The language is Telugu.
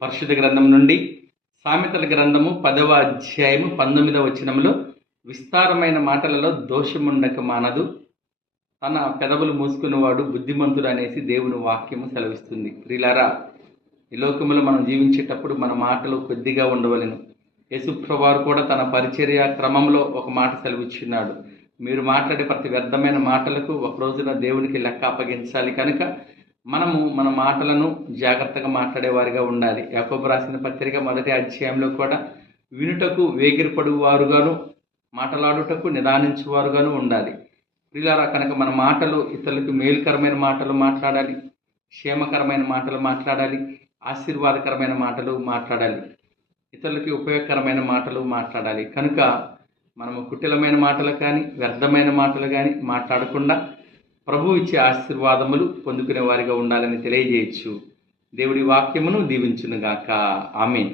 పరిశుద్ధ గ్రంథం నుండి సామెతల గ్రంథము 10వ అధ్యాయము 19వ వచనంలో విస్తారమైన మాటలలో దోషముండక మానదు, తన పెదవులు మూసుకున్నవాడు బుద్ధిమంతుడు అనేసి దేవుని వాక్యము సెలవిస్తుంది. ప్రియులారా, ఈ లోకములో మనం జీవించేటప్పుడు మన మాటలు కొద్దిగా ఉండవలెను. యేసుప్రభువారు కూడా తన పరిచర్య క్రమంలో ఒక మాట సెలవిచ్చున్నాడు. మీరు మాట్లాడే ప్రతి వ్యర్థమైన మాటలకు ఒక రోజున దేవునికి లెక్క అప్పగించాలి. కనుక మనము మన మాటలను జాగ్రత్తగా మాట్లాడేవారిగా ఉండాలి. యాకోబు రాసిన పత్రిక 1వ అధ్యాయంలో కూడా వినుటకు వేగిరపడువారుగాను మాటలాడుటకు నిదానించువారుగాను ఉండాలి. ప్రియులారా, కనుక మన మాటలు ఇతరులకు మేలుకరమైన మాటలు మాట్లాడాలి, క్షేమకరమైన మాటలు మాట్లాడాలి, ఆశీర్వాదకరమైన మాటలు మాట్లాడాలి, ఇతరులకి ఉపయోగకరమైన మాటలు మాట్లాడాలి. కనుక మనము కుటిలమైన మాటలు కానీ వ్యర్థమైన మాటలు కానీ మాట్లాడకుండా ప్రభువు ఇచ్చే ఆశీర్వాదములు పొందుకునే వారిగా ఉండాలని తెలియజేయచ్చు. దేవుడి వాక్యమును దీవించునుగాక. ఆమేన్.